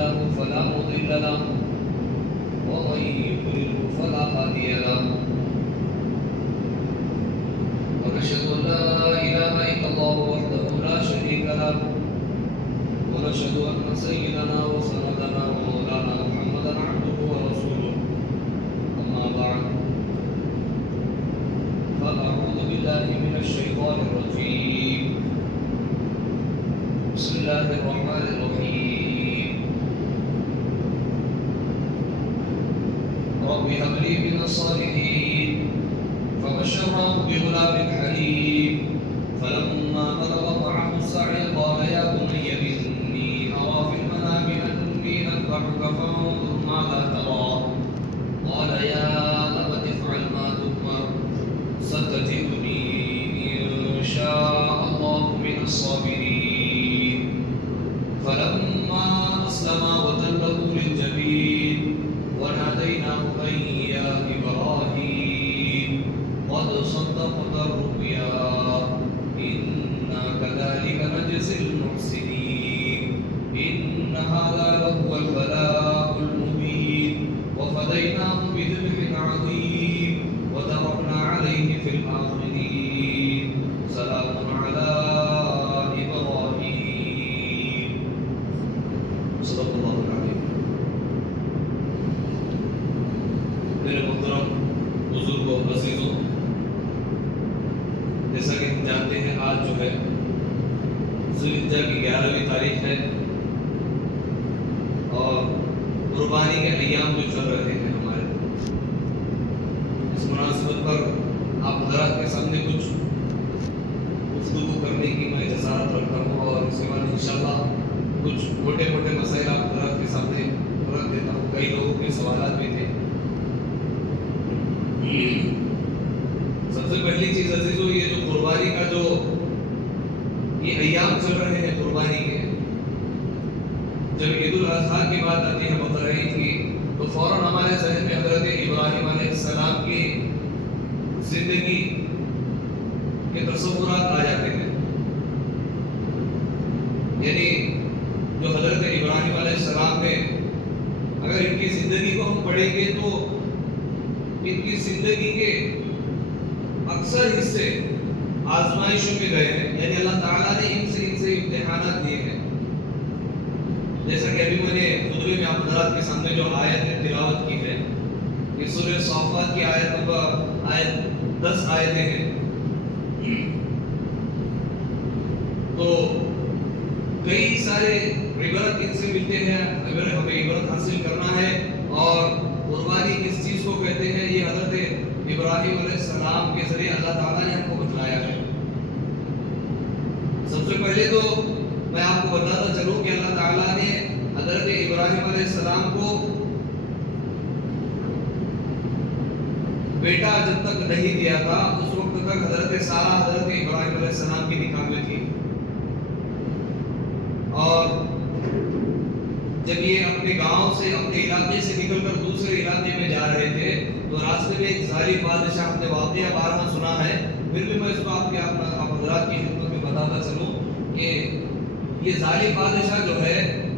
الله فلا مضل له ومن يضلل فلا هادي له ونشهد أن لا إله إلا الله وحده لا شريك له ونشهد أن سيدنا وسندنا ومولانا محمدا عبده ورسوله أما بعد فأعوذ بالله من الشيطان الرجيم بسم الله الرحمن الرحيم رب هب لي من الصالحين فبشرناه بغلام حليم فلما بلغ معه السعي قال يا بني إني أرى في المنام أني أذبحك فانظر ماذا ترى قال يا أبت افعل ما تؤمر ستجدني إن شاء الله من الصابرين فلما أسلما وتله للجبين وناديناه أن يا إبراهيم قد صدقت الرؤيا إنا كذلك نجزي المحسنين إن هذا لهو البلاء المبين وفديناه بذبح عظيم وتركنا عليه في الآخرين سلام على إبراهيم صدق الله العظيم. میرے محترم بزرگوں عزیزوں، جیسا کہ ہم جانتے ہیں آج جو ہے ذوالحجہ کی 11ویں تاریخ ہے اور قربانی کے ایام جو چل رہے ہیں ہمارے، اس مناسبت پر آپ حضرات کے سامنے کچھ گفتگو کرنے کی میں جسارت رکھتا ہوں اور اس کے بعد انشاءاللہ کچھ موٹے موٹے مسائل آپ حضرات کے سامنے رکھ دیتا ہوں. کئی لوگوں کے سوالات بھی تھے. سب سے پہلی چیز عزیزو، یہ جو قربانی کا جو یہ ایام چل رہے ہیں قربانی کے، جب عید الاضحیٰ کی بات آتی ہے بقرہ عید کی، تو فوراً ہمارے ذہن میں حضرت ابراہیم علیہ السلام کی زندگی کے تصورات آ جاتے ہیں. یعنی جو حضرت ابراہیم علیہ السلام نے، اگر ان کی زندگی کو ہم پڑھیں گے تو ان کی زندگی کے اکثر حصے آزمائشوں میں گئے ہیں. یعنی اللہ تعالیٰ نے ان سے امتحانات دیے ہیں. جیسا کہ ابھی میں نے خطبے میں آپ حضرات کے سامنے جو آیت تلاوت کی ہے، یہ سورہ صافات کی آیت 10 آیتیں ہیں. تو کئی سارے عبرت ان سے ملتے ہیں. اگر ہمیں عبرت حاصل کرنا ہے اور قربانی کس چیز کو کہتے ہیں، یہ حضرت ابراہیم علیہ السلام کے ذریعے اللہ تعالیٰ نے ہم کو بتلایا ہے. سب سے پہلے تو میں آپ کو بتاتا چلوں کہ اللہ تعالیٰ نے حضرت ابراہیم علیہ السلام کو بیٹا جب تک نہیں دیا تھا، اس وقت تک حضرت سارہ حضرت ابراہیم علیہ السلام کی نکاح میں تھی. اور جب یہ اپنے گاؤں سے، اپنے علاقے سے نکل کر دوسرے علاقے میں جا رہے تھے تو راستے میں ایک ظالم بادشاہ، اپنے واقعہ بارہا سنا ہے، پھر بھی میں اس کو آپ حضرات کی خدمت میں بتاتا چلوں کہ یہ ظالم بادشاہ جو ہے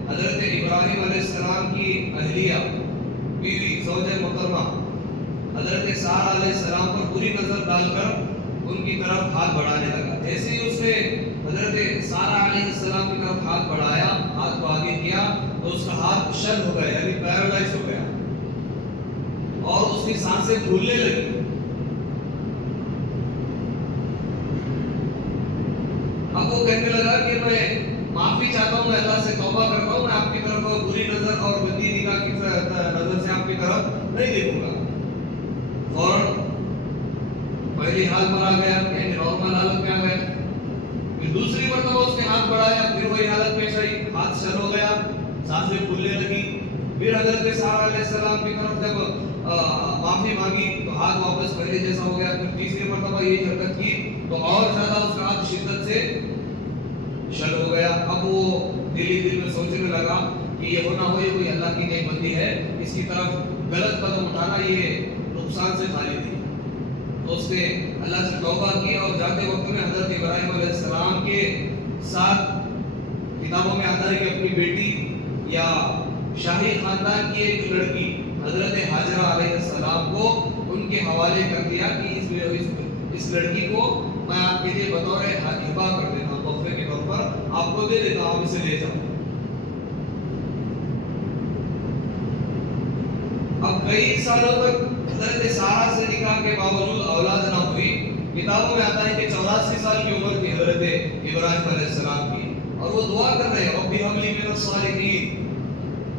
حضرت ابراہیم علیہ السلام کی اہلیہ بیوی زوجہ محترمہ حضرت سارہ علیہ السلام پر بری نظر ڈال کر ان کی طرف ہاتھ بڑھانے لگا. جیسے ہی اس نے حضرت سارہ علیہ السلام کی طرف ہاتھ بڑھایا، ہاتھ کو آگے کیا، تو اس کا ہاتھ شل ہو گیا، یعنی پیرالائز ہو گیا اور اس کی سانسیں پھولنے لگی. اب وہ کہنے لگا کہ میں معافی چاہتا ہوں، میں اللہ سے توبہ کرتا ہوں، میں آپ کی طرف بری نظر اور گندی نگاہ کی نظر سے آپ کی طرف نہیں دیکھوں گا. فوراً پہلی حال پر آ گیا، یعنی نارمل حالت میں آ گیا. پھر دوسری مرتبہ اس نے ہاتھ بڑھایا، پھر وہی حالت پیش آئی، ہاتھ شل ہو گیا، سانسیں پھولنے لگی. پھر حضرت سارہ علیہ السلام کی طرف جب معافی مانگی تو ہاتھ واپس پہلے جیسا ہو گیا. پھر تیسری مرتبہ یہی حرکت کی تو اور زیادہ اس کا ہاتھ شدت سے شل ہو گیا. اب وہ دل میں سوچنے لگا کہ یہ ہونا ہو، یہ کوئی اللہ کی نئی بندی ہے، اس کی طرف غلط قدم اٹھانا یہ نقصان سے خالی تھی. تو اس نے اللہ سے توبہ کی اور جاتے وقت میں حضرت ابراہیم علیہ السلام کے ساتھ کتابوں میں آتا ہے کہ اپنی بیٹی یا شاہی خاندان کی ایک لڑکی حضرت حاجرہ علیہ السلام کو ان کے حوالے کر دیا کہ اس لڑکی کو میں آپ کے لیے بطور ہبہ کر دیتا ہوں، تحفے کے طور پر آپ کو دے دیتا ہوں، آپ اسے لے جاؤ۔ اب کئی سالوں تک حضرت سارہ سے نکاح کے باوجود اولاد نہ ہوئی۔ کتابوں میں آتا ہے کہ 84 سال کی عمر تھی حضرت ابراہیم علیہ السلام کی، اور وہ دعا کر رہے ہیں رب ہب لی من الصالحین،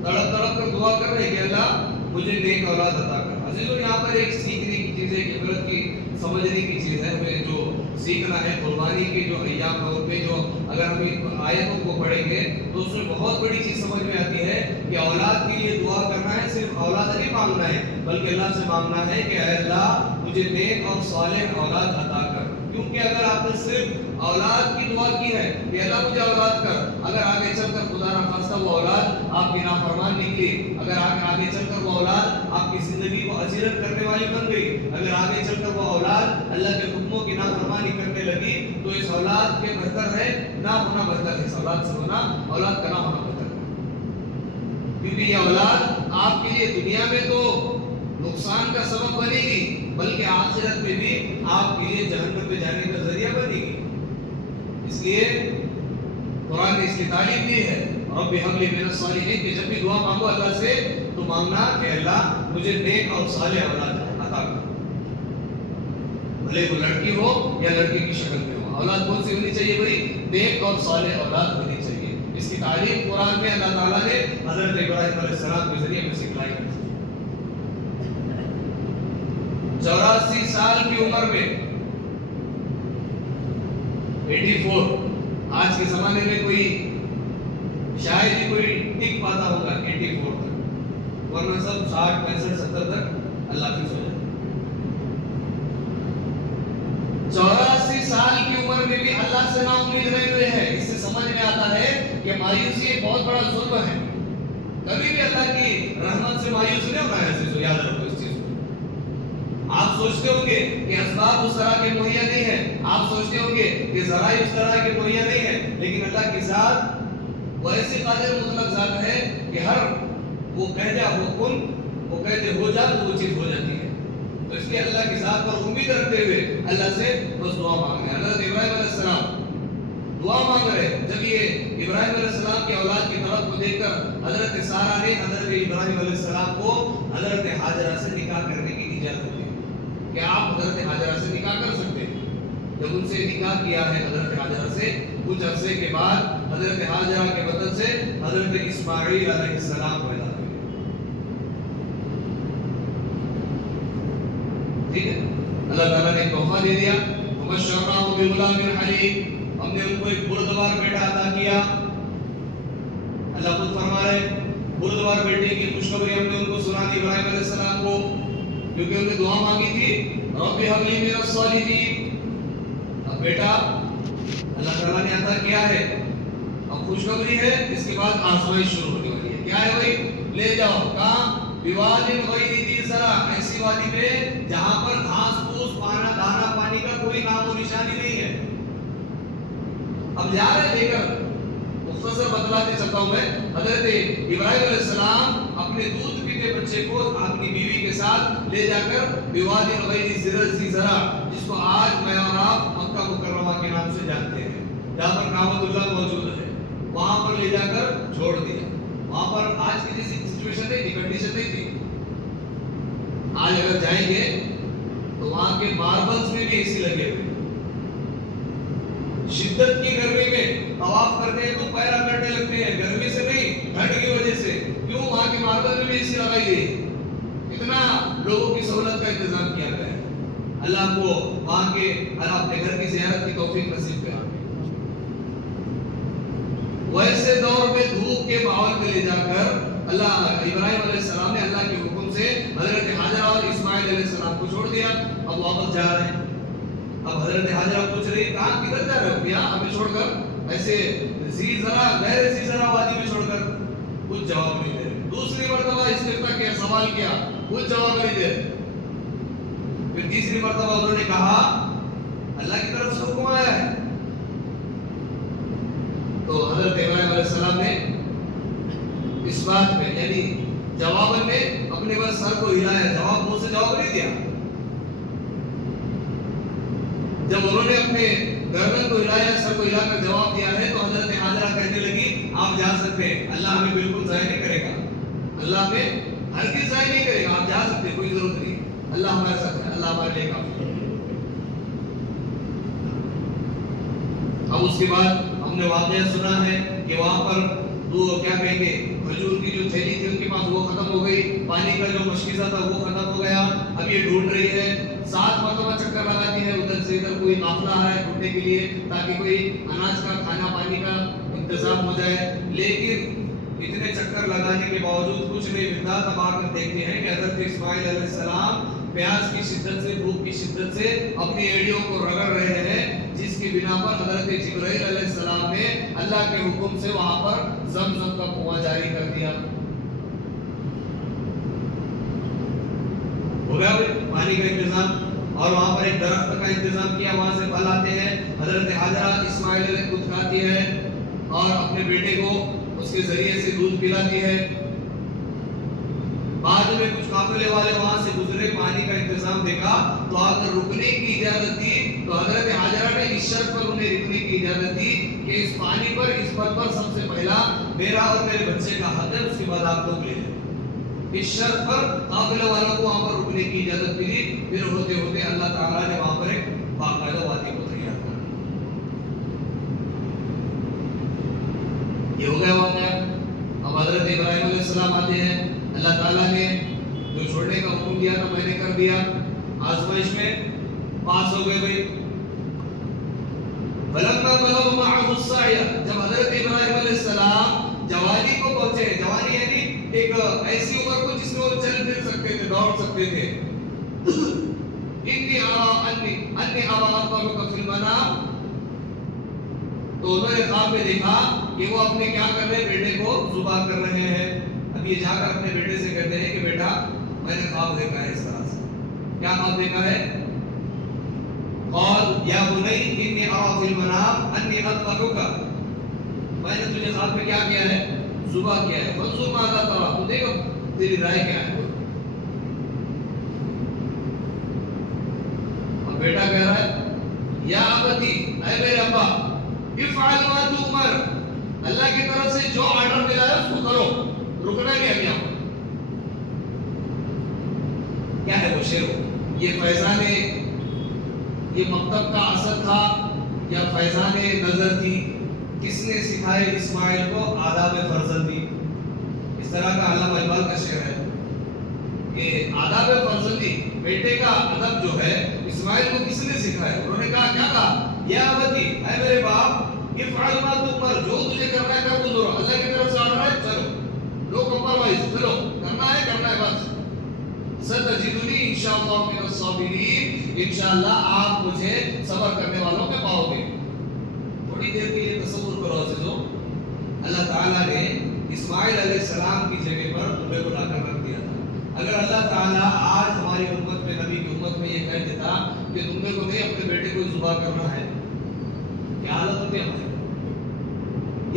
تڑپ تڑپ کر دعا کر رہے ہیں کہ اللہ مجھے نیک اولاد عطا کر۔ عزیزو یہاں پر ایک سیکھنے کی چیز ہے، ایک عبرت کی سمجھنے کی چیز ہے، ہمیں جو سیکھنا ہے قربانی کے جو ایام ہے ان پہ جو اگر ہم آیتوں کو پڑھیں گے تو اس میں بہت بڑی چیز سمجھ میں آتی ہے کہ اولاد کے لیے دعا کرنا ہے، صرف اولاد نہیں مانگنا ہے بلکہ اللہ سے مانگنا ہے کہ اے اللہ مجھے نیک اور صالح اولاد عطا کر۔ کیونکہ اگر آپ نے صرف اولاد کی دعا کی ہے کہ اللہ مجھے اولاد کر، اگر آگے چل کر خدا نخواستہ وہ اولاد آپ کی نافرمان نکلی، اگر آگے چل کر وہ اولاد آپ کی زندگی کو اذیت کرنے والی بن گئی، اگر آگے چل کر وہ اولاد اللہ کے حکموں کی نافرمانی کرنے لگی، تو اس اولاد کے بہتر ہے نہ ہونا بہتر ہے، اس اولاد سے ہونا اولاد کا نہ ہونا بہتر ہے۔ کیونکہ یہ اولاد آپ کے لیے دنیا میں تو نقصان کا سبب بنے گی بلکہ آخرت میں بھی آپ کے لیے جہنم میں جانے کا ذریعہ بنے گی۔ اس لیے قرآن نے اس کی تعلیم دی ہے رب ہب لی من الصالحین کہ جب بھی دعا مانگو اللہ سے تو مانگنا کہ اللہ مجھے نیک اور صالح اولاد عطا کر، بھلے وہ لڑکی ہو یا لڑکی کی شکل میں ہو۔ اولاد کون سی ہونی چاہیے بھائی؟ نیک اور صالح اولاد ہونی چاہیے۔ اس کی تعلیم قرآن میں اللہ تعالیٰ نے حضرت ابراہیم علیہ السلام کے ذریعے میں سکھلائی۔ 84 سال کی عمر میں 84، آج کے زمانے میں کوئی شاید ہی کوئی ٹک پاتا ہوگا 84 تک، ورنہ سب 60 65 70 تک اللہ کی سو جاتے۔ 84 سال کی عمر میں بھی اللہ سے نا امید رہے ہوئے ہیں۔ اس سے سمجھ میں آتا ہے کہ مایوسی ایک بہت بڑا ظلم ہے۔ کبھی بھی اللہ کی رحمت سے مایوس نہیں ہونا ہے، عزیزو یاد رکھو اس چیز کو۔ آپ سوچتے ہوں گے کہ اسباب اس طرح کے مہیا نہیں ہیں، آپ سوچتے ہوں گے کہ ذرائع اس طرح کے مہیا نہیں ہیں، لیکن اللہ کی ذات وہ ایسی قادر مطلق ذات ہے کہ ہر وہ کہہ جا وہ کن، وہ کہتے ہو جا تو وہ چیز ہو جاتی ہے۔ تو اس لیے اللہ کی ذات پر امید رکھتے ہوئے اللہ سے بس دعا مانگنا ہے۔ حضرت ابراہیم علیہ السلام دعا مانگ رہے، جب یہ ابراہیم علیہ السلام کی اولاد کی طرف کو دیکھ کر حضرت سارہ نے حضرت ابراہیم علیہ السلام کو حضرت حاجرہ سے نکاح کرنے کی اجازت دی کہ آپ حضرت حاجرہ سے نکاح کر سکتے ہیں۔ جب ان سے نکاح کیا ہے حضرت حاجرہ سے، کچھ عرصے کے بعد حضرت حاجرہ کے بدن سے حضرت اسماعیل علیہ السلام پیدا ہوئے۔ ٹھیک ہے، اللہ تعالیٰ نے تحفہ دے دیا، وبشرناہ بغلام حلیم، ہم نے ان کو ایک بردبار بیٹا عطا کیا۔ اللہ خود فرما رہے بردبار بیٹے کی خوشخبری ہم نے ان کو سنا دی ابراہیم علیہ السلام کو، کیونکہ انہوں نے دعا مانگی تھی رب ہب لی من الصالحین۔ اب بیٹا اللہ تعالیٰ نے عطا کیا ہے، اب خوشخبری ہے، اس کے بعد آزمائش شروع ہونے والی ہے۔ کیا ہے بھائی؟ لے جاؤ کہاں؟ بواد غیر ذی زرع، ایسی وادی میں جہاں پر گھاس پھوس دانا پانی کا کوئی نام و نشانی نہیں ہے۔ اب جا رہے لے کر، مختصر بتلاتے چلتا ہوں میں، حضرت ابراہیم علیہ السلام اپنے دودھ پیتے بچے کو اپنی بیوی کے ساتھ لے جا کر بواد غیر ذی زرع، جس کو آج میں اور آپ مکہ مکرمہ کے نام سے جانتے ہیں، جہاں پر کعبۃ اللہ موجود ہے، وہاں پر لے جا کر چھوڑ دیا۔ وہاں پر آج کی جیسی سچویشن نہیں تھی، کنڈیشن نہیں تھی۔ آج اگر جائیں گے تو وہاں کے ماربلز میں بھی اے سی لگے ہوئے، شدت کی گرمی میں طواف کرتے ہیں تو پیر اکڑنے لگتے ہیں، گرمی سے نہیں ٹھنڈ کی وجہ سے۔ کیوں؟ وہاں کے ماربل میں بھی اے سی لگائی گئی، اتنا لوگوں کی سہولت کا انتظام کیا گیا ہے۔ اللہ کو وہاں کے اللہ اپنے گھر کی زیارت کی توفیق نصیب کرے۔ ویسے دور میں دھوپ کے ماحول میں لے جا کر اللہ ابراہیم علیہ السلام نے اللہ کے حکم سے حضرت حاجرہ اور اسماعیل علیہ السلام کو چھوڑ دیا۔ اب واپس جا رہے ہیں۔ اب حضرت حاجرہ پوچھ رہی کہاں کدھر جا رہے ہو؟ کیا ہمیں چھوڑ کر ایسے ذی زرع غیر ذی زرع وادی میں چھوڑ کر؟ کچھ جواب نہیں دے رہے۔ دوسری مرتبہ استفتاء کیا، سوال کیا، کچھ جواب نہیں دے رہے۔ پھر تیسری مرتبہ انہوں نے کہا اللہ کی طرف سے حکم آیا ہے۔ تو حضرت ابراہیم علیہ السلام نے اس بات میں یعنی جواب نے اپنے بس سر کو ہلایا، جواب منہ سے جواب نہیں دیا. جب انہوں نے اپنے گردن کو ہلایا، سر کو ہلا کر جواب دیا ہے، تو حضرت ہاجرہ کہنے لگی آپ جا سکتے ہیں، اللہ ہمیں بالکل ضائع نہیں کرے گا، اللہ ہمیں ہرگز ضائع نہیں کرے گا، آپ جا سکتے ہیں، کوئی ضرورت نہیں، اللہ ہمارے ساتھ ہے، اللہ ہمارے لیے کافی ہے. اب اس کے بعد ہم نے واقعہ سنا ہے کہ وہاں پر وہ کیا کہیں گے، کھجور کی جو تھیلی تھی ان کے پاس وہ ختم ہو گئی، پانی کا جو مشکیزہ تھا وہ ختم ہو گیا. اب یہ ڈھونڈ رہی ہے، 7 مرتبہ چکر لگاتی ہے، ادھر سے ادھر کوئی قافلہ آ رہا ہے ڈھونڈنے کے لیے تاکہ کوئی اناج کا کھانا پانی کا انتظام ہو جائے، لیکن اتنے چکر لگانے کے باوجود کچھ نہیں ملتا. تب آ کر دیکھتے ہیں کہ حضرت اسماعیل علیہ السلام پیاس کی شدت سے، بھوک کی شدت سے اپنی ایڑیوں کو رگڑ رہے ہیں، جس کی بنا پر حضرت جبرائیل علیہ السلام نے اللہ کے حکم سے وہاں پر زمزم کا کنواں جاری کر دیا. ہو گیا پانی کا انتظام، اور وہاں پر ایک درخت کا انتظام کیا، وہاں سے پھل آتے ہیں. حضرت ہاجرہ اسماعیل علیہ خود کھاتی ہے اور اپنے بیٹے کو اس کے ذریعے سے دودھ پلاتی ہے. بعد میں کچھ قافلے والے وہاں سے گزرے، پانی کا انتظام دیکھا تو آ کر رکنے کی اجازت دی، تو حضرت ہاجرہ نے اس شرط پر انہیں رکنے کی اجازت دی کہ اس پانی پر، اس پھل پر سب سے پہلا میرا اور میرے بچے کا حق ہے، اس کے بعد آپ لوگ لے لیں. اس شرط پر قافلے والوں کو وہاں پر رکنے کی اجازت ملی. پھر ہوتے ہوتے اللہ تعالیٰ نے وہاں پر ایک باقاعدہ وادی کو تیار کر دیا. یہ ہو گیا واقعہ. اب حضرت ابراہیم علیہ السلام آتے ہیں، اللہ تعالیٰ نے جو چھوڑنے کا حکم دیا تھا میں نے کر دیا، آزمائش میں پاس ہو گئے بھائی. فلما بلغ معه السعي، جب حضرت ابراہیم علیہ السلام جوانی کو پہنچے، جوانی یعنی ایک ایسی عمر کو جس میں وہ چل پھر سکتے تھے، دوڑ سکتے تھے. انی ارا اطلعک فی المنام، تو انہوں نے خواب میں دیکھا کہ وہ اپنے کیا کر رہے ہیں، بیٹے کو ذبح کر رہے ہیں. اب یہ جا کر اپنے بیٹے سے کہتے ہیں کہ بیٹا میں نے خواب دیکھا ہے اس طرح سے. کیا خواب دیکھا ہے؟ قال یا بنی انی ارا فی المنام انی اذبحک، میں نے تجھے خواب میں کیا کیا ہے، ذبح کیا ہے. فانظر ماذا ترى، تو دیکھو تیری رائے کیا ہے. اب بیٹا کہہ رہا ہے یا ابتی، اے میرے ابا، افعل ما تؤمر، اللہ کی طرف سے جو آرڈر ملا ہے اس کو کرو، رکنا نہیں ابھی. آپ کیا ہے وہ شعر، یہ فیضان، یہ مکتب کا اثر تھا یا فیضان نظر تھی؟ کس نے سکھائے اسماعیل کو آداب فرزندی؟ اس طرح کا علامہ اقبال کا شعر ہے کہ آداب فرزندی، بیٹے کا ادب جو ہے اسماعیل کو کس نے سکھایا؟ انہوں نے کہا کیا کہا، یا ابتی، اے میرے باپ، افعل ما تؤمر، جو تجھے کرنا ہے کر گزرو، اللہ کی طرف سے آرڈر ہے چلو، نو کمپرومائز، چلو کرنا ہے بس. ستجدنی انشاءاللہ من الصابرین، انشاءاللہ آپ مجھے صبر کرنے والوں میں پاؤ گے. تھوڑی دیر کے لیے تصور کرو عزیزو، اللہ تعالیٰ نے اسماعیل علیہ السلام کی جگہ پر دمبے کو لا کر رکھ دیا تھا. اگر اللہ تعالیٰ آج ہماری امت میں، نبی کی امت میں یہ کہہ دیتا کہ دمبے کو نہیں اپنے بیٹے کو ذبح کرنا ہے، کیا حالت ہوتی ہماری؟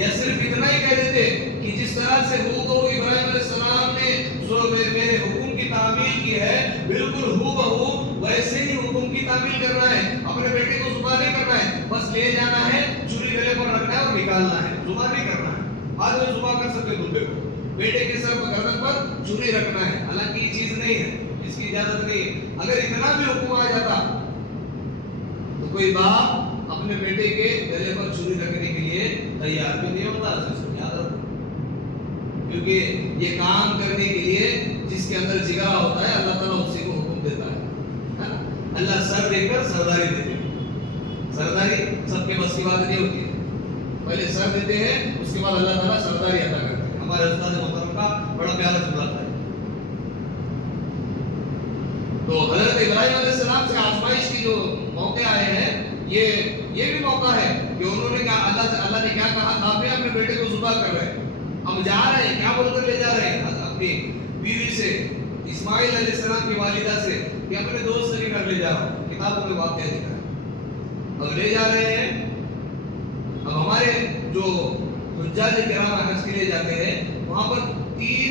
یا صرف اتنا ہی کہہ دیتے کہ جس طرح سے ابراہیم علیہ السلام نے میرے حکم کی تعمیل کی ہے، بالکل ہو بہو ویسے ہی حکم کی تعمیل کرنا ہے، اپنے بیٹے کو ذبح نہیں کرنا ہے، بس لے جانا ہے، چھری گلے پر رکھنا ہے اور نکالنا ہے، ذبح نہیں کرنا ہے. بعد میں ذبح کر سکتے دمبے کو، بیٹے کے سر پر، گردن پر چھری رکھنا ہے، حالانکہ یہ چیز نہیں ہے، اس کی اجازت نہیں ہے. اگر اتنا بھی حکم آ جاتا تو کوئی باپ اپنے بیٹے کے گلے پر چھری رکھنے کے لیے تیار بھی نہیں ہوتا. یاد رکھو، کیونکہ یہ کام کرنے کے لیے جس کے اندر جگرا ہوتا ہے اللہ تعالیٰ اسی کو حکم دیتا ہے. اللہ سر دے کر سرداری دیتے ہیں. سرداری سب کے بس کی بات نہیں ہوتی ہے، پہلے سر دیتے ہیں اس کے بعد اللہ تعالیٰ سرداری عطا کرتے ہیں. ہمارے استاد محترم کا بڑا پیارا جملہ تھا. تو حضرت ابراہیم علیہ السلام سے آزمائش کی جو موقع آئے ہیں، یہ بھی موقع ہے کہ انہوں نے کہا، اللہ نے کیا کہا، آپ نے اپنے بیٹے کو ذبح کر رہے ہیں. اب جا رہے ہیں، کیا بول کر لے جا رہے ہیں اپنی بیوی سے، اسماعیل علیہ السلام کی والدہ سے کہ اپنے دوست سے کر لے جا رہا ہوں. کتابوں میں واقعہ لکھا ہے. اب لے جا رہے ہیں. اب ہمارے جو حجاج کرام حج کے لیے جاتے ہیں وہاں پر 3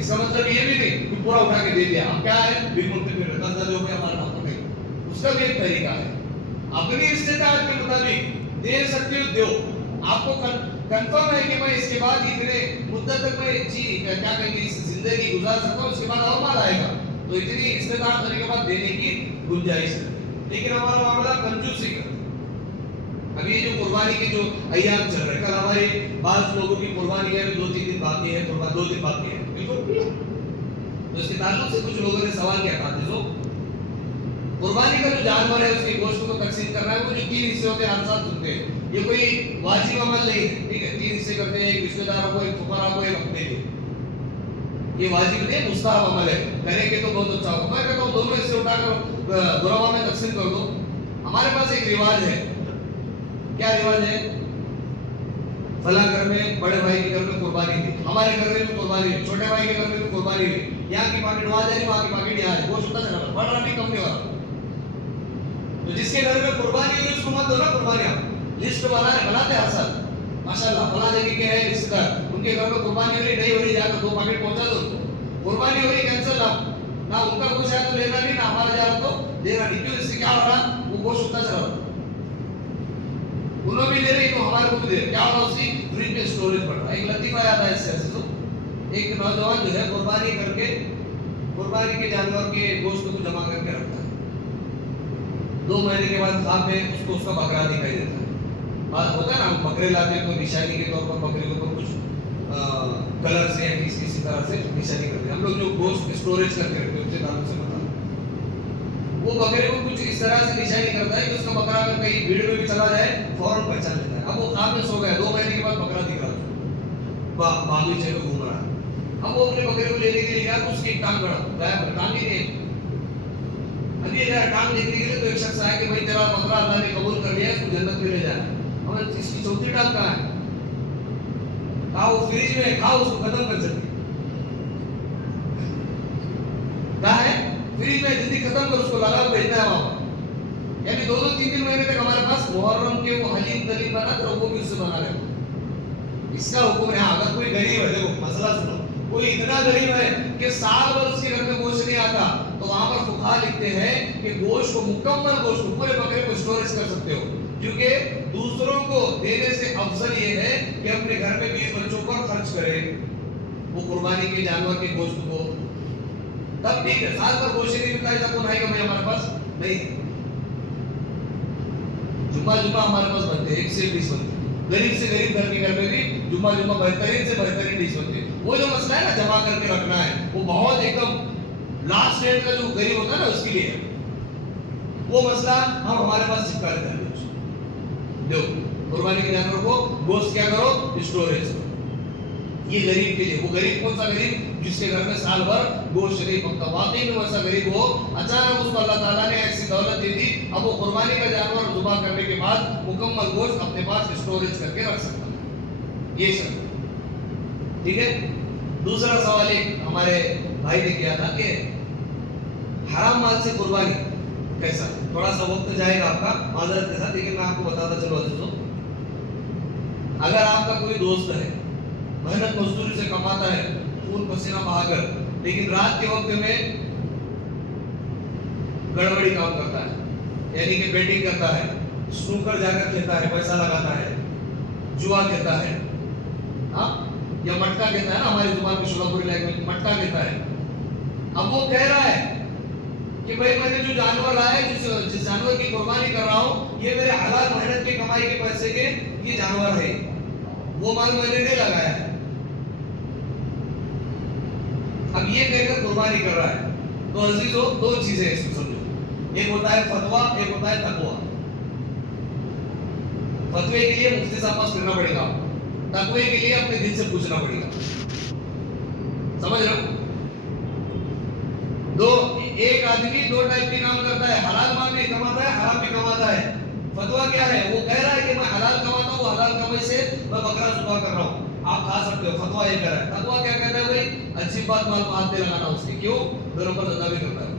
اس کا مطلب یہ بھی نہیں کہ پورا اٹھا کے دے دیا. اب کیا ہے بھیک مانگتے پھر قرضہ دو گے ہمارا نام نہیں. اس کا بھی ایک طریقہ ہے. اپنی استطاعت کے مطابق دے سکتے ہو دو. آپ کو کنفرم ہے کہ میں اس کے بعد اتنے مدت تک میں کیا کہیں گے زندگی گزار سکتا ہوں, اس کے بعد اور مال آئے گا, تو اتنی استطاعت ہونے کے بعد دینے کی گنجائش ہے. لیکن ہمارا معاملہ کنجوسی کا. ابھی یہ جو قربانی کے جو ایام چل رہے ہیں, کل ہمارے بعض لوگوں کی قربانی ہے 2-3 دن باقی ہے, 2 دن باقی ہے, بالکل. تو اس کے تعلق سے کچھ لوگوں نے سوال کیا تھا, جو قربانی کا جو جانور ہے اس کے گوشت کو تقسیم کرنا ہے, وہ جو 3 حصے ہوتے ہیں ہر سال سنتے ہیں, یہ کوئی واجب عمل نہیں ہے, ٹھیک ہے. 3 حصے کرتے ہیں, ایک رشتے داروں کو, ایک فقراء کو, ایک اپنے لیے. یہ واجب نہیں, مستحب عمل ہے. کریں گے تو بہت اچھا ہوگا. میں کہتا ہوں دونوں حصے اٹھا کر گروہوں میں تقسیم کر دو. ہمارے پاس ایک رواج ہے. کیا رواج ہے؟ فلاں گھر میں بڑے بھائی کے گھر میں قربانی دی, ہمارے گھر میں بھی قربانی دی, چھوٹے بھائی کے گھر میں بھی قربانی دی. یہاں کی پاکٹ وہاں جائے, وہاں کی پاکٹ یہاں ہے. گوشت ہوتا چلا بڑھ رہا نہیں, کم نہیں ہو رہا. تو جس کے گھر میں قربانی ہوئی اس کو مت دو نا قربانیاں. لسٹ بناتے ہر سال, ماشاءاللہ فلاں جگہ کے ہے رشتے دار, ان کے گھر میں قربانی ہو رہی نہیں ہو رہی, جا کر 2 پاکٹ پہنچا دو. قربانی ہو رہی کینسل نہ ان کا کچھ ہے تو لینا نہیں, نہ ہمارا جا رہا تو دینا نہیں. کیوں؟ اس سے کیا ہو رہا, وہ گوشت ہوتا چلا رہا, انہوں بھی لے رہی تو ہمارے کو بھی دے رہے. کیا ہو رہا, اس کی فریج میں اسٹوریج بڑھ رہا ہے. ایک لطیفہ یاد ہے اس سے. تو ایک نوجوان جو ہے قربانی کر کے قربانی کے جانور کے گوشت کو جمع کر کے رکھتا ہے. 2 مہینے کے بعد خواب میں اس کو اس کا بکرا دکھائی دیتا ہے. بات ہوتا ہے نا, ہم بکرے لاتے ہیں تو نشانی کے طور پر بکرے کے اوپر کچھ کلر سے یا کسی طرح سے نشانی کرتے ہیں. ہم لوگ جو گوشت اسٹوریج کر کے رکھتے ہیں اس کے نام سے پتا, وہ بکرے کو کچھ اس طرح سے نشانی کرتا ہے کہ اس کا بکرا اگر کہیں بھیڑ میں بھی چلا جائے فوراً پہچان لیتا ہے. اب وہ خواب میں سو گیا, 2 مہینے کے بعد بکرا دکھ رہا تھا, باغیچے میں گھوم رہا ہے. اب وہ اپنے بکرے کو لینے کے لیے گیا تو اس کی ایک ٹانگ غائب, ٹانگ ہی نہیں. ابھی یہ ٹانگ دیکھنے کے لیے تو ایک شخص آیا کہ بھائی تیرا بکرا اللہ نے قبول کر لیا ہے, اس کو جنت میں لے جانا ہے. اب اس کی 4تھی ٹانگ کہاں ہے؟ کہا وہ فریج میں, کھاؤ اس کو ختم کر سکتے. کہاں ہے؟ فریج میں, جلدی ختم کر اس کو, لگا بھیجنا ہے وہاں پر. یعنی 2-3 مہینے تک ہمارے پاس محرم کے وہ حلیم تلیم بنا کر وہ بھی اس سے بنا رہے. اس کا حکم ہے. اگر کوئی غریب ہے, دیکھو مسئلہ سنو, کوئی اتنا غریب ہے کہ سال بھر اس کے گھر میں گوشت نہیں آتا, تو وہاں پر فقہا لکھتے ہیں کہ گوشت کو, مکمل گوشت کو, پورے بکرے کو اسٹوریج کر سکتے ہو, کیونکہ دوسروں کو دینے سے افضل یہ ہے کہ اپنے گھر میں 20 بچوں پر خرچ کرے وہ قربانی کے جانور کے گوشت کو. تب ٹھیک ہے. سال بھر گوشت نہیں ملتا, ایسا کون آئے گا بھائی ہمارے پاس نہیں. جمعہ ہمارے پاس بنتے ہیں 1 سے 20 بنتے. غریب سے غریب گھر کے گھر میں بھی جمعہ بہترین سے بہترین ڈش بنتے. وہ جو مسئلہ ہے نا جمع کر کے رکھنا ہے, وہ بہت ایک دم لاسٹ ریٹ کا جو غریب ہوتا ہے نا اس کے لیے, وہ مسئلہ ہم ہمارے پاس چپکا لیتے ہیں. دیکھو قربانی کے جانور کو گوشت کیا کرو, اسٹوریج کرو. یہ غریب کے لیے. وہ غریب کون سا غریب؟ جس کے گھر میں سال بھر گوشت نہیں پکتا. واقعی میں ویسا غریب ہو, اچانک اس کو اللہ تعالیٰ نے ایسی دولت دے دی, اب وہ قربانی کا جانور ذبح کرنے کے بعد مکمل گوشت اپنے پاس اسٹوریج کر کے رکھ سکتا ہے. یہ سب ٹھیک ہے. دوسرا سوال ایک ہمارے بھائی نے کیا تھا کہ حرام مال سے قربانی کیسا. تھوڑا سا وقت جائے گا آپ کا معذرت کے ساتھ, لیکن میں آپ کو بتاتا چلو عزیزوں. اگر آپ کا کوئی دوست ہے, محنت مزدوری سے کماتا ہے, خون پسینہ بہا کر, لیکن رات کے وقت میں گڑبڑی کام کرتا ہے, یعنی کہ بیٹنگ کرتا ہے, سنوکر جا کر کھیلتا ہے, پیسہ لگاتا ہے, جوا کھیلتا ہے, ہاں, یا مٹکا کہتا ہے نا ہماری زبان میں شولہپوری لینگویج مٹکا کہتا ہے. اب وہ کہہ رہا ہے کہ بھائی میں نے جو جانور لایا ہے, جس جانور کی قربانی کر رہا ہوں, یہ میرے حلال محنت کی کمائی کے پیسے کے یہ جانور ہے, وہ مال میں نے نہیں لگایا ہے. اب یہ کہہ کر قربانی کر رہا ہے. تو عزیزو 2 چیزیں اس کو سمجھو, ایک ہوتا ہے فتویٰ, ایک ہوتا ہے تقویٰ. فتوے کے لیے مفتی صاحب پاس پھرنا پڑے گا, تقوی کے لیے اپنے دل سے پوچھنا پڑے گا. سمجھ رہے ہو؟ ایک آدمی 2 ٹائپ کے کام کرتا ہے, حلال مال بھی کماتا ہے, حرام بھی کماتا ہے. فتویٰ کیا ہے؟ وہ کہہ رہا ہے کہ میں حلال کماتا ہوں, وہ حلال کمائی سے میں بکرا ذبح کر رہا ہوں, آپ کھا سکتے ہو. فتویٰ یہ کہہ رہا ہے. تقویٰ کیا کہتا ہے؟ بھائی اچھی بات مال کو ہاتھ نہیں لگانا اس کے. کیوں؟ دونوں پر دھندا بھی کرتا ہے.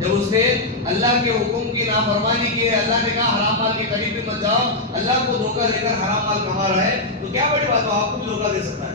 جب اس نے اللہ کے حکم کی نافرمانی کی ہے, اللہ نے کہا حرام مال کے قریب بھی مت جاؤ, اللہ کو دھوکہ دے کر حرام مال کما رہا ہے, تو کیا بڑی بات ہے, آپ کو بھی دھوکہ دے سکتا ہے.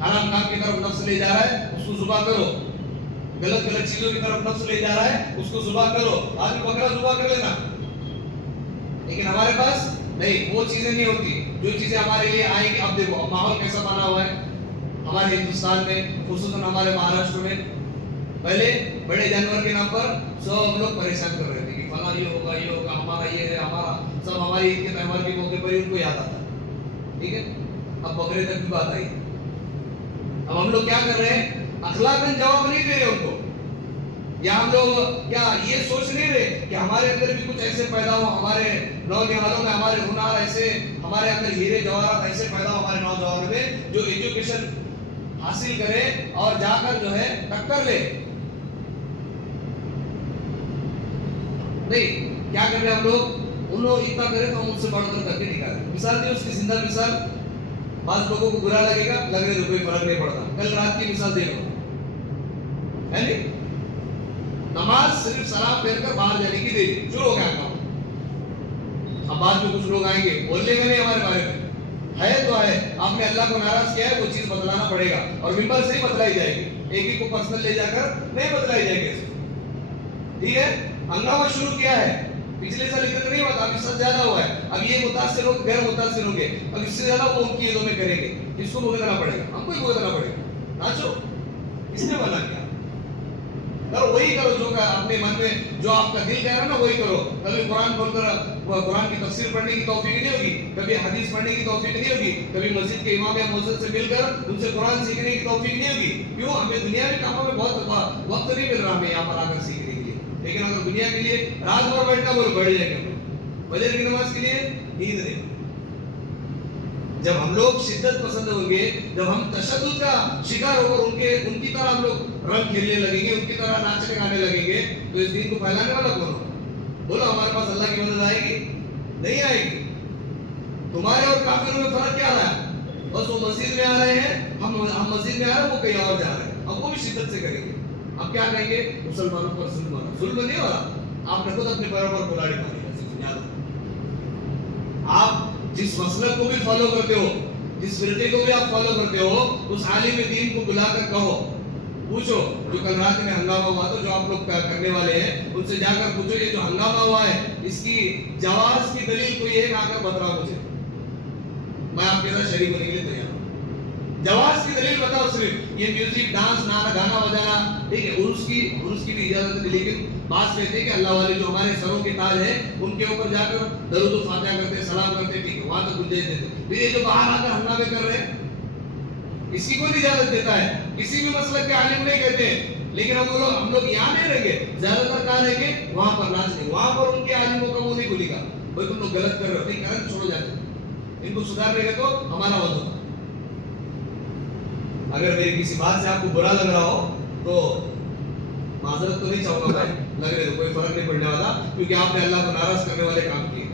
حرام کام کی طرف نفس لے جا رہا ہے اس کو ذبح کرو، غلط چیزوں کی طرف نفس لے جا رہا ہے اس کو ذبح کرو، آدمی بکرا ذبح کر لینا. لیکن ہمارے پاس نہیں، وہ چیزیں نہیں ہوتی جو چیزیں ہمارے لیے آئیں گی. اب دیکھو ماحول کیسا بنا ہوا ہے ہمارے ہندوستان میں، خصوصاً ہمارے مہاراشٹر میں. پہلے بڑے جانور کے نام پر سب لوگ پریشان کر رہے تھے کہ فلاں یہ ہوگا، ہمارا یہ ہے، ہمارا سب ہماری عید کے تہوار کے موقع پر ہی ان کو یاد آتا. ٹھیک ہے، اب بکرے تک بھی بات آئی. اب ہم لوگ کیا کر رہے ہیں؟ اخلاقاً جواب نہیں دے رہے ان کو، یا ہم لوگ کیا یہ سوچ نہیں رہے کہ ہمارے اندر بھی کچھ ایسے پیدا ہو، ہمارے نوجوانوں میں ہمارے ہنر ایسے، ہمارے اندر ہیرے جواہرات ایسے پیدا ہو ہمارے نوجوانوں میں جو ایجوکیشن حاصل کرے اور جا کر جو ہے ٹکر لے. نہیں، کیا کر رہے ہم لوگ؟ ان لوگ اتنا کرے تو ہم ان سے بڑھ کر کے نکالیں. مثال دی اس کی زندہ مثال. بعض لوگوں کو برا لگے گا، لگنے تو کوئی فرق نہیں پڑتا. کل رات کی مثال دیکھو، ہے نہیں؟ نماز صرف سلام پھیر کر باہر جانے کی دے شروع ہو گیا کام. اب بعد میں کچھ لوگ آئیں گے، بولنے کا نہیں ہمارے بارے میں، ہے تو ہے، آپ نے اللہ کو ناراض کیا ہے، وہ چیز بدلانا پڑے گا اور ممبر سے ہی بدلائی جائے گی. ایک ہی کو پرسنل لے جا کر نہیں بدلائی جائے گی. ٹھیک ہے، ہنگامہ شروع کیا ہے. پچھلے سال اتنا نہیں ہوا تھا، اب اس سال زیادہ ہوا ہے. اب یہ متاثر ہو غیر متاثر ہوں گے، اب اس سے زیادہ وہ ان کی عیدوں میں کریں گے. اس کو بھگتنا پڑے گا، ہم کو ہی بھگتنا پڑے گا. ناچو، اس نے منع کیا. کرو وہی کرو جو اپنے من میں جو آپ کا دل کہہ رہا ہے نا وہی کرو. کبھی قرآن کھول کر قرآن کی تفسیر پڑھنے کی توفیق نہیں ہوگی، کبھی حدیث پڑھنے کی توفیق نہیں ہوگی، کبھی مسجد کے امام یا مؤذن سے مل کر ان سے قرآن سیکھنے کی توفیق نہیں ہوگی. کیوں؟ ہمیں دنیا کے کاموں میں بہت وقت نہیں مل رہا ہمیں یہاں پر آ کر سیکھنے کے لیے. لیکن اگر دنیا کے لیے رات بھر بیٹھنا بول بڑھ جائیں گے. فجر کی نماز کے لیے نیند نہیں. جب ہم لوگ شدت پسند ہوں گے، جب ہم تشدد کا شکار ہو کر ان کی طرح ہم لوگ رنگ کھیلنے لگیں گے، ان کی طرح ناچنے گانے لگیں گے، تو اس دین کو پھیلانے والا کون ہوگا؟ بولو، ہمارے پاس اللہ کی مدد آئے گی؟ نہیں آئے گی. تمہارے اور کافروں میں فرق کیا رہا ہے؟ بس وہ مسجد میں آ رہے ہیں، ہم مسجد میں آ رہے ہیں، وہ کہیں اور جا رہے ہیں. اب وہ بھی شدت سے کریں گے. اب کیا کہیں گے؟ مسلمانوں پر ظلم نہیں ہو رہا، آپ نے خود اپنے پیروں پر کلاڑی ماری. آپ جس مسلک کو بھی فالو کرتے ہو، جس فرقے کو بھی آپ فالو کرتے ہو، اس عالم دین کو بلا کر کہو، پوچھو جو کل رات میں ہنگامہ ہوا تو جو آپ لوگ کرنے والے ہیں ان سے جا کر پوچھو یہ جو ہنگامہ ہوا ہے اس کی جواز کی دلیل کوئی ایک آ کر بتاؤ مجھے، میں آپ کے ساتھ شریک ہونے کے لیے تیار ہوں. جواز کی دلیل بتاؤ. صرف یہ میوزک، ڈانس، گانا بجانا ٹھیک ہے، عرس کی بھی اجازت ہے، لیکن بات کہتے ہیں کہ اللہ والے جو ہمارے سروں کے تاج ہیں ان کے اوپر جا کر درود و فاتحہ کرتے، سلام کرتے، ٹھیک ہے، وہاں تک گنجائش دیتے. پھر یہ جو باہر آ کر ہنگامے کر رہے ہیں اس کی کون اجازت دیتا ہے؟ کسی بھی مسلک کے عالم نہیں کہتے ہیں. لیکن ہم لوگ یہاں نہیں رہیں گے، زیادہ تر کہاں رہیں گے؟ وہاں پر ناچ لیں گے. وہاں پر ان کے عالموں کا منہ نہیں کھلے گا، بھائی تم لوگ غلط کر رہے ہو، نہیں کریں چھوڑو جاتے. ان کو سدھارنے گے تو ہمارا وعدہ ہوگا. اگر میری کسی بات سے آپ کو برا لگ رہا ہو تو معذرت تو نہیں چاہوں گا بھائی، لگ رہے تو کوئی فرق نہیں پڑنے والا، کیونکہ آپ نے اللہ کو ناراض کرنے والے کام کیے.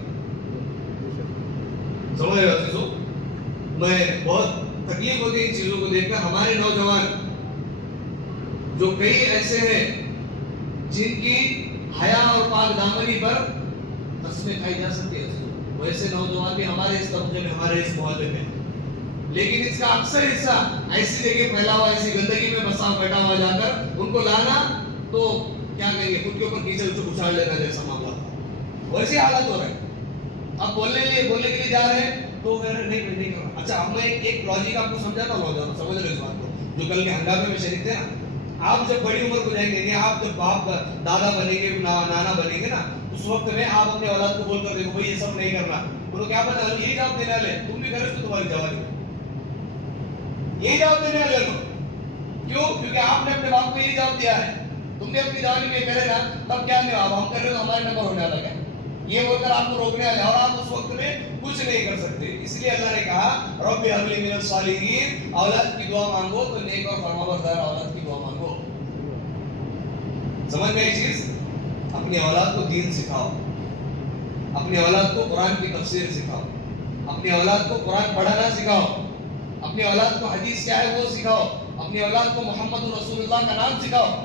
سمجھ رہے ہو؟ میں بہت تکلیف ہوتی ہے ان چیزوں کو دیکھ کر. ہمارے نوجوان جو کئی ایسے ہیں جن کی حیا اور پاک دامنی پر قسمیں کھائی جا سکتی ہے، ویسے نوجوان بھی ہمارے اس طبقے میں، ہمارے اس محلے میں، لیکن اس کا اکثر حصہ ایسی جگہ پھیلا ہوا، ایسی گندگی میں بسا بیٹھا ہوا، جا کر ان کو لانا تو کیا کہیں گے، خود کے اوپر کیچڑ اچھال لینا جیسا معاملہ، ویسے حالت ہو رہا ہے. اب بولنے کے لیے جا رہے ہیں تو نہیں کرنا. اچھا اب میں ایک لاجک آپ کو سمجھاتا ہوں، سمجھ رہے اس بات کو. جو کل کے ہنگامے میں شریک تھے نا، آپ جب بڑی عمر کو جائیں گے، آپ جب باپ دادا بنیں گے، نانا بنیں گے نا، اس وقت میں آپ اپنے اولاد کو بول کر دیکھو بھائی یہ سب نہیں کرنا. انہوں کیا پتا یہی جواب دینے والے، تم بھی کرے تو تمہاری جوانی یہی جواب دینے والے لوگ. کیوں؟ کیونکہ آپ نے اپنے باپ کو یہی جواب دیا ہے. تم نے اپنی جوانی میں کرے نا، تب کیا نہیں، اب ہم کر رہے تو ہمارے نمبر ہونے والا ہے یہ بول کر آپ کو روکنے والے، اور آپ اس وقت میں کچھ نہیں کر سکتے. اس لیے اللہ نے کہا رب ہب لی من الصالحین، اولاد کی دعا مانگو تو نیک اور فرمانبردار اولاد کی دعا مانگو. سمجھ میں یہ چیز؟ اپنی اولاد کو دین سکھاؤ، اپنی اولاد کو قرآن کی تفسیر سکھاؤ، اپنی اولاد کو قرآن پڑھانا سکھاؤ، اپنی اولاد کو حدیث کیا ہے وہ سکھاؤ، اپنی اولاد کو محمد رسول اللہ کا نام سکھاؤ.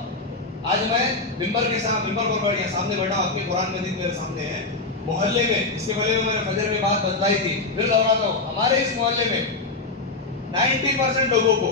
آج میں ممبر پر سامنے بیٹھا ہوں، اپنے قرآن مجید میرے سامنے ہے. محلے میں اس کے پہلے میں نے فجر میں بات بتلائی تھی، پھر دوہراتا ہوں. ہمارے اس محلے میں 90% لوگوں کو